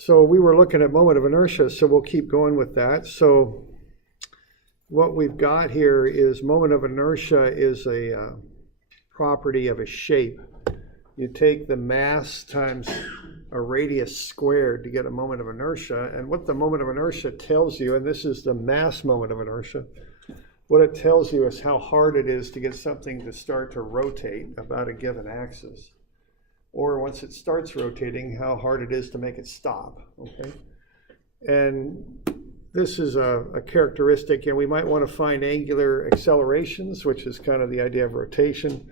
So we were looking at moment of inertia, so we'll keep going with that. So what we've got here is moment of inertia is a property of a shape. You take the mass times a radius squared to get a moment of inertia. And what the moment of inertia tells you, and this is the mass moment of inertia, what it tells you is how hard it is to get something to start to rotate about a given axis. Or once it starts rotating, how hard it is to make it stop, okay? And this is a characteristic, and we might want to find angular accelerations, which is kind of the idea of rotation.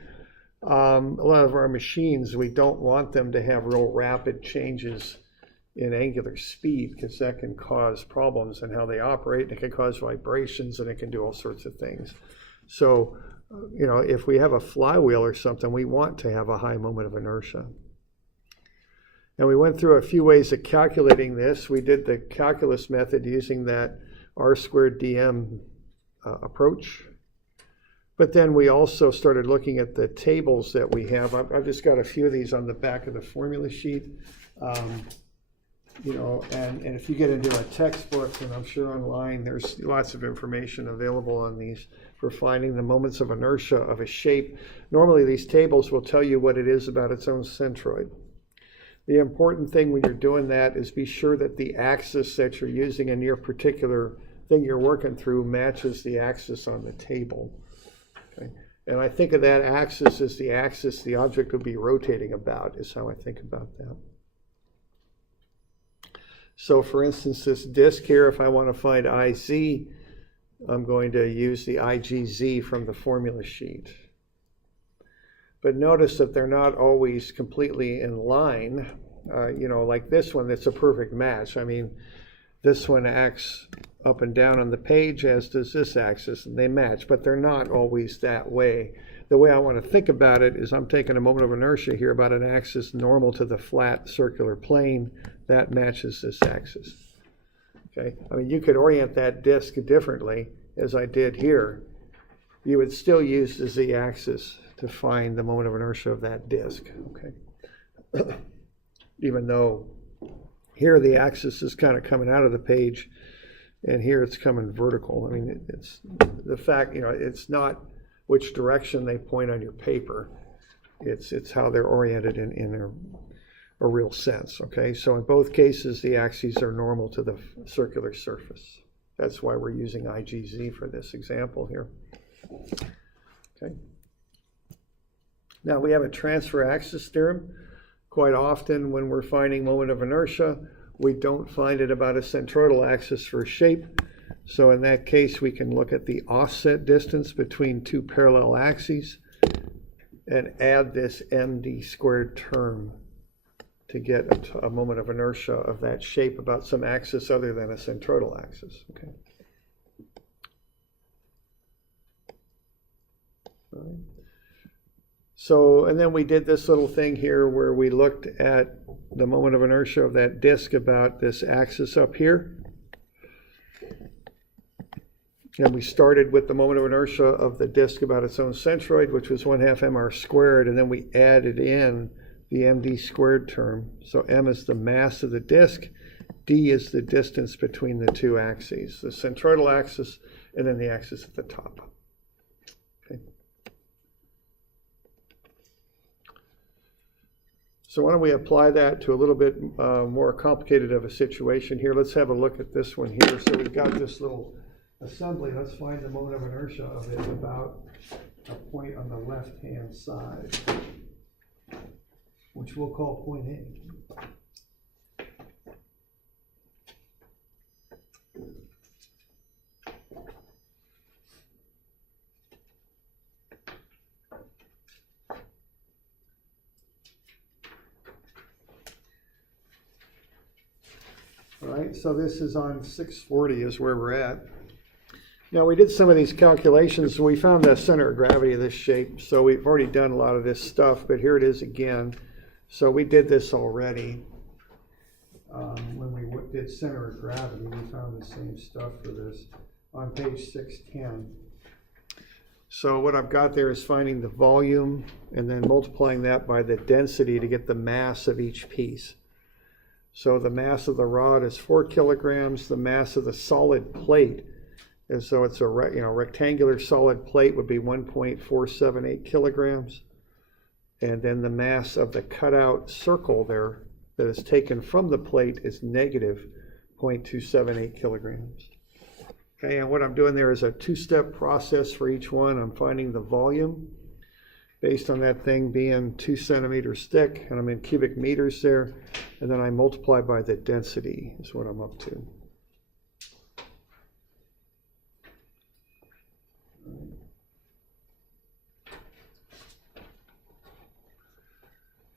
A lot of our machines, we don't want them to have real rapid changes in angular speed, because that can cause problems in how they operate, and it can cause vibrations, and it can do all sorts of things. So, you know, if we have a flywheel or something, we want to have a high moment of inertia. And we went through a few ways of calculating this. We did the calculus method using that r squared dm approach. But then we also started looking at the tables that we have. I've just got a few of these on the back of the formula sheet. You know, and if you get into a textbook, and I'm sure online, there's lots of information available on these for finding the moments of inertia of a shape. Normally, these tables will tell you what it is about its own centroid. The important thing when you're doing that is be sure that the axis that you're using in your particular thing you're working through matches the axis on the table. Okay? And I think of that axis as the axis the object will be rotating about, is how I think about that. So for instance, this disk here, if I want to find IZ, I'm going to use the IGZ from the formula sheet. But notice that they're not always completely in line. You know, like this one, that's a perfect match. I mean, this one acts up and down on the page, as does this axis, and they match, but they're not always that way. The way I want to think about it is I'm taking a moment of inertia here about an axis normal to the flat circular plane that matches this axis. Okay, I mean, you could orient that disk differently, as I did here. You would still use the z-axis to find the moment of inertia of that disk. Okay, even though here the axis is kind of coming out of the page, and here it's coming vertical. I mean, it's the fact, you know, it's not which direction they point on your paper. It's how they're oriented in a real sense, okay? So in both cases, the axes are normal to the circular surface. That's why we're using IGZ for this example here, okay? Now we have a transfer axis theorem. Quite often when we're finding moment of inertia, we don't find it about a centroidal axis for a shape. So in that case, we can look at the offset distance between two parallel axes and add this md squared term to get a moment of inertia of that shape about some axis other than a centroidal axis. Okay. All right. So, and then we did this little thing here where we looked at the moment of inertia of that disk about this axis up here. And we started with the moment of inertia of the disk about its own centroid, which was 1/2 mr squared, and then we added in the md squared term. So m is the mass of the disk, d is the distance between the two axes, the centroidal axis and then the axis at the top. Okay. So why don't we apply that to a little bit more complicated of a situation here. Let's have a look at this one here. So we've got this little assembly. Let's find the moment of inertia of it about a point on the left-hand side, which we'll call point A. All right, so this is on 640 is where we're at. Now we did some of these calculations. We found the center of gravity of this shape. So we've already done a lot of this stuff, but here it is again. So we did this already. When we did center of gravity, we found the same stuff for this on page 610. So what I've got there is finding the volume and then multiplying that by the density to get the mass of each piece. So the mass of the rod is 4 kilograms. The mass of the solid plate, and so it's a rectangular solid plate, would be 1.478 kilograms. And then the mass of the cutout circle there that is taken from the plate is negative 0.278 kilograms. Okay, and what I'm doing there is a two-step process for each one. I'm finding the volume based on that thing being 2 centimeters thick, and I'm in cubic meters there, and then I multiply by the density is what I'm up to.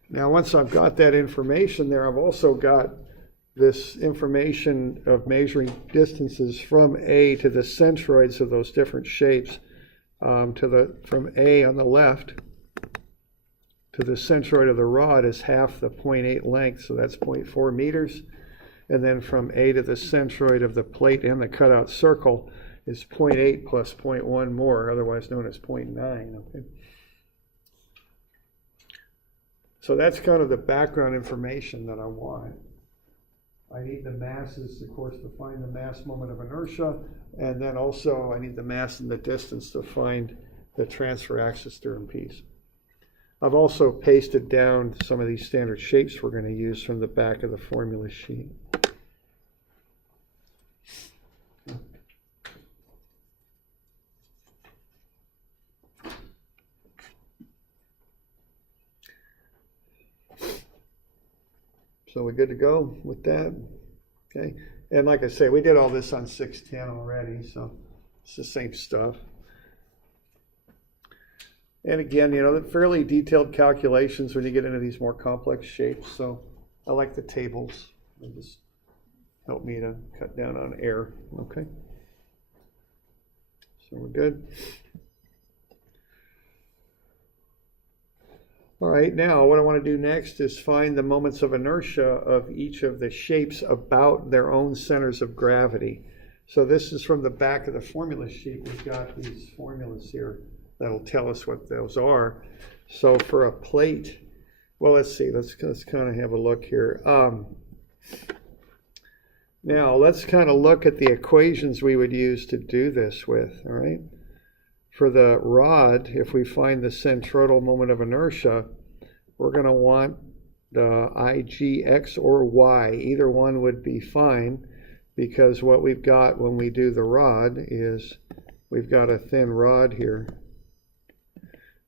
Now, once I've got that information there, I've also got this information of measuring distances from A to the centroids of those different shapes, from A on the left to the centroid of the rod is half the 0.8 length, so that's 0.4 meters. And then from A to the centroid of the plate and the cutout circle is 0.8 plus 0.1 more, otherwise known as 0.9. Okay. So that's kind of the background information that I want. I need the masses, of course, to find the mass moment of inertia, and then also I need the mass and the distance to find the transfer axis theorem piece. I've also pasted down some of these standard shapes we're going to use from the back of the formula sheet. So we're good to go with that? Okay. And like I say, we did all this on 610 already, so it's the same stuff. And again, fairly detailed calculations when you get into these more complex shapes. So I like the tables. They just help me to cut down on error. Okay. So we're good. All right, now what I want to do next is find the moments of inertia of each of the shapes about their own centers of gravity. So this is from the back of the formula sheet. We've got these formulas here that'll tell us what those are. So for a plate, well, let's see, let's kind of have a look here. Now let's kind of look at the equations we would use to do this with, all right? For the rod, if we find the centroidal moment of inertia, we're going to want the IG, X, or Y. Either one would be fine, because what we've got when we do the rod is we've got a thin rod here,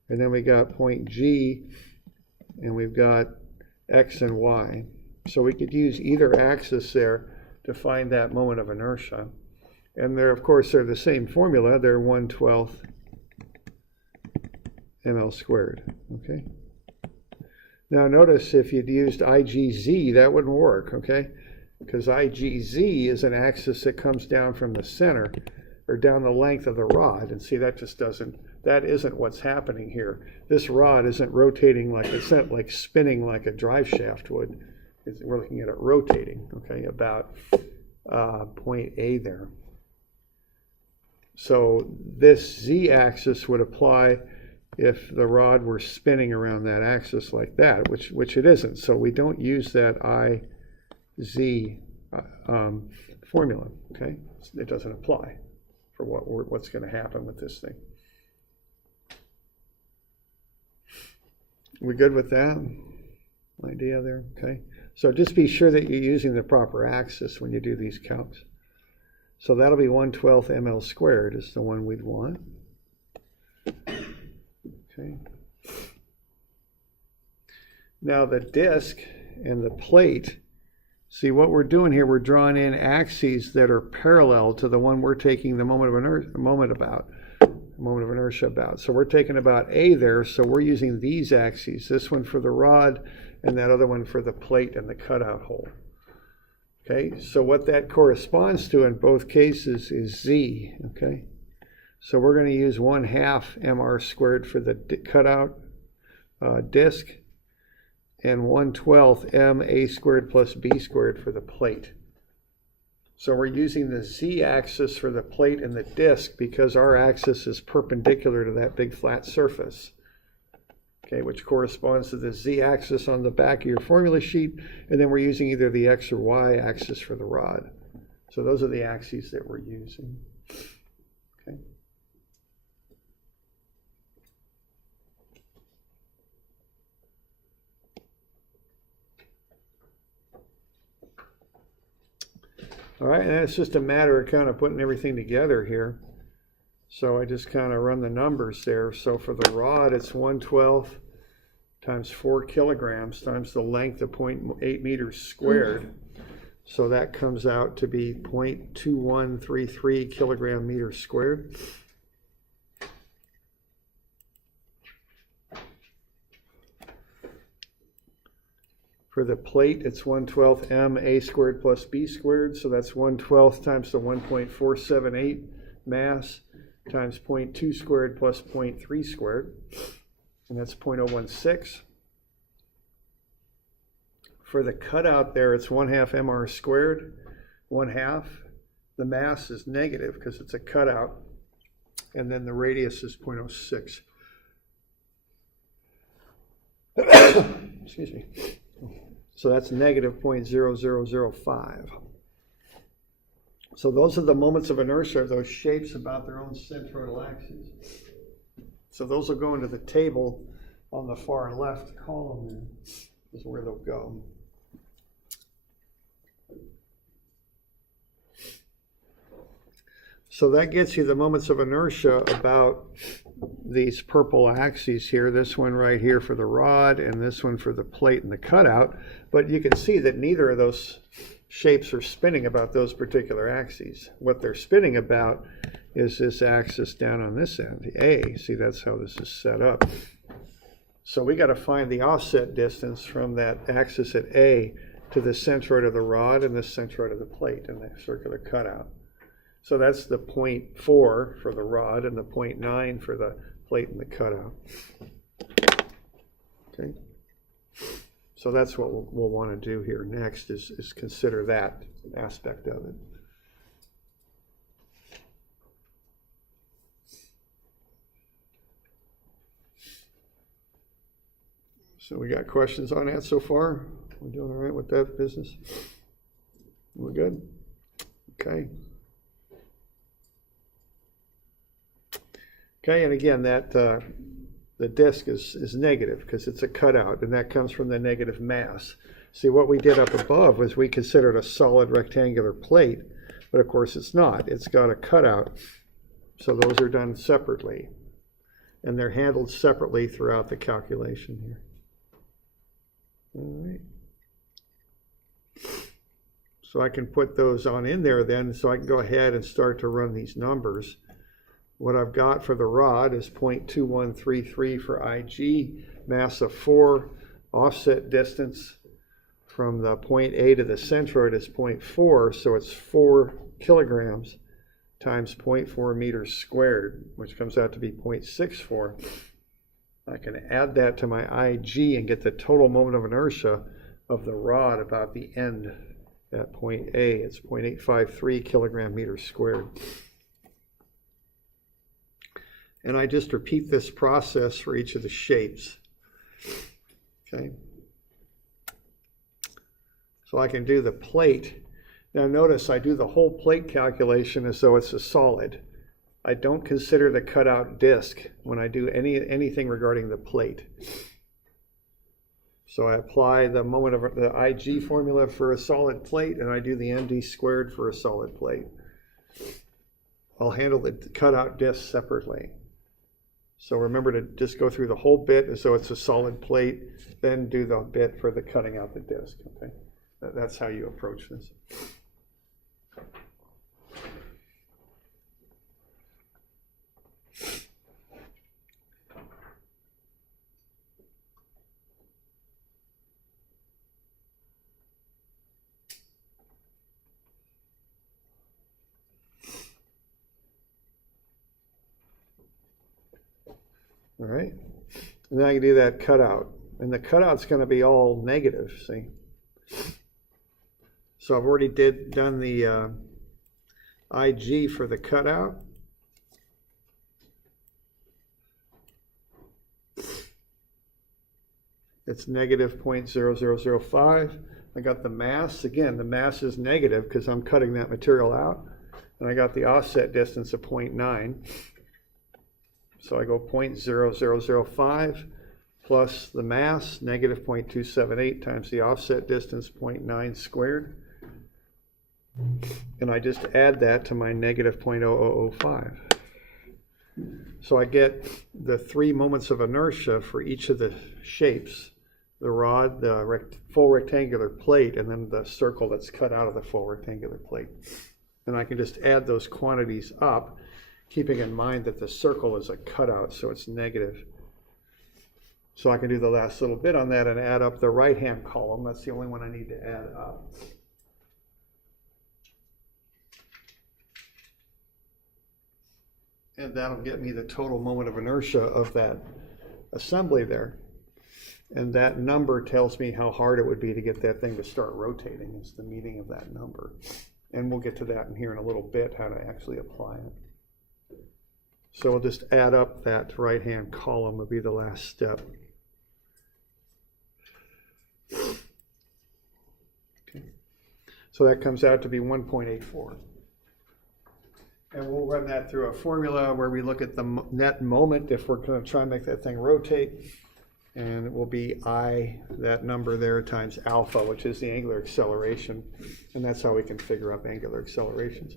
and then we got point G, and we've got X and Y. So we could use either axis there to find that moment of inertia. And they're, of course, they're the same formula. They're 1/12 ml squared, okay? Now notice if you'd used IGZ, that wouldn't work, okay? Because IGZ is an axis that comes down from the center, or down the length of the rod, and see, that just doesn't, that isn't what's happening here. This rod isn't rotating like, it's not like spinning like a drive shaft would. We're looking at it rotating, okay, about point A there. So this Z-axis would apply if the rod were spinning around that axis like that, which it isn't. So we don't use that IZ formula, okay? It doesn't apply for what's going to happen with this thing. We good with that idea there? Okay. So just be sure that you're using the proper axis when you do these calcs. So that'll be 1/12 ml squared is the one we'd want. Okay. Now the disc and the plate, see what we're doing here, we're drawing in axes that are parallel to the one we're taking the moment of inertia about. So we're taking about A there, so we're using these axes, this one for the rod and that other one for the plate and the cutout hole. Okay, so what that corresponds to in both cases is Z, okay? So we're going to use 1/2 mr squared for the cutout disc and 1/12 m A squared plus B squared for the plate. So we're using the Z-axis for the plate and the disc because our axis is perpendicular to that big flat surface. okay, which corresponds to the z-axis on the back of your formula sheet, and then we're using either the x or y axis for the rod. So those are the axes that we're using. Okay. All right, and it's just a matter of kind of putting everything together here. So I just kind of run the numbers there. So for the rod, it's 1/12 times 4 kilograms times the length of 0.8 meters squared. So that comes out to be 0.2133 kilogram meters squared. For the plate, it's 1/12 m a squared plus b squared. So that's 1/12 times the 1.478 mass times 0.2 squared plus 0.3 squared. And that's 0.016. For the cutout there, it's 1/2 mr squared, 1/2. The mass is negative because it's a cutout. And then the radius is 0.06. Excuse me. So that's negative 0.0005. So those are the moments of inertia, those shapes about their own centroidal axes. So those will go into the table on the far left column there, is where they'll go. So that gets you the moments of inertia about these purple axes here, this one right here for the rod and this one for the plate and the cutout. But you can see that neither of those shapes are spinning about those particular axes. What they're spinning about is this axis down on this end, the A. See, that's how this is set up. So we got to find the offset distance from that axis at A to the centroid of the rod and the centroid of the plate and the circular cutout. So that's the 0.4 for the rod and the 0.9 for the plate and the cutout. Okay. So that's what we'll want to do here next is consider that aspect of it. So we got questions on that so far? We're doing all right with that business? We're good? Okay. Okay, and again, that the disk is negative because it's a cutout, and that comes from the negative mass. See, what we did up above was we considered a solid rectangular plate, but of course it's not. It's got a cutout, so those are done separately, and they're handled separately throughout the calculation here. All right. So I can put those on in there then, so I can go ahead and start to run these numbers. What I've got for the rod is 0.2133 for IG, mass of 4, offset distance from the point A to the centroid is 0.4, so it's 4 kilograms times 0.4 meters squared, which comes out to be 0.64. I can add that to my IG and get the total moment of inertia of the rod about the end at point A. It's 0.853 kilogram meters squared. And I just repeat this process for each of the shapes. Okay. So I can do the plate. Now notice I do the whole plate calculation as though it's a solid. I don't consider the cutout disk when I do anything regarding the plate. So I apply the moment of the IG formula for a solid plate, and I do the MD squared for a solid plate. I'll handle the cutout disk separately. So remember to just go through the whole bit as though it's a solid plate, then do the bit for the cutting out the disc. Okay, that's how you approach this. All right, and then I can do that cutout, and the cutout's going to be all negative, see? So I've already done the IG for the cutout. it's negative 0.0005. I got the mass. Again, the mass is negative because I'm cutting that material out. And I got the offset distance of 0.9. So I go 0.0005 plus the mass, negative 0.278 times the offset distance, 0.9 squared. And I just add that to my negative 0.0005. So I get the 3 moments of inertia for each of the shapes, the rod, the full rectangular plate, and then the circle that's cut out of the full rectangular plate. And I can just add those quantities up, keeping in mind that the circle is a cutout, so it's negative. So I can do the last little bit on that and add up the right-hand column. That's the only one I need to add up. And that'll get me the total moment of inertia of that assembly there. And that number tells me how hard it would be to get that thing to start rotating. It's the meaning of that number. And we'll get to that in here in a little bit, how to actually apply it. So we'll just add up that right-hand column will be the last step. Okay. So that comes out to be 1.84. And we'll run that through a formula where we look at the net moment if we're going to try and make that thing rotate. And it will be I, that number there, times alpha, which is the angular acceleration. And that's how we can figure out angular accelerations.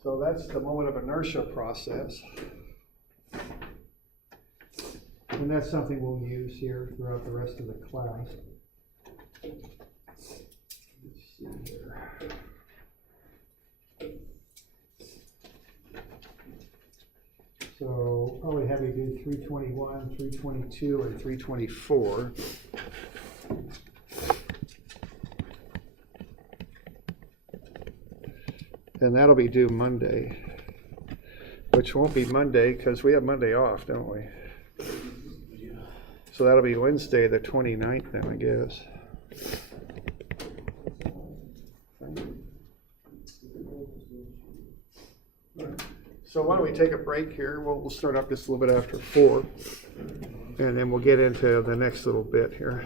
So that's the moment of inertia process. And that's something we'll use here throughout the rest of the class. Let's see here. So probably have you do 321, 322, and 324. And that'll be due Monday, which won't be Monday because we have Monday off, don't we? Yeah. So that'll be Wednesday the 29th then, I guess. So why don't we take a break here? We'll start up just a little bit after 4, and then we'll get into the next little bit here.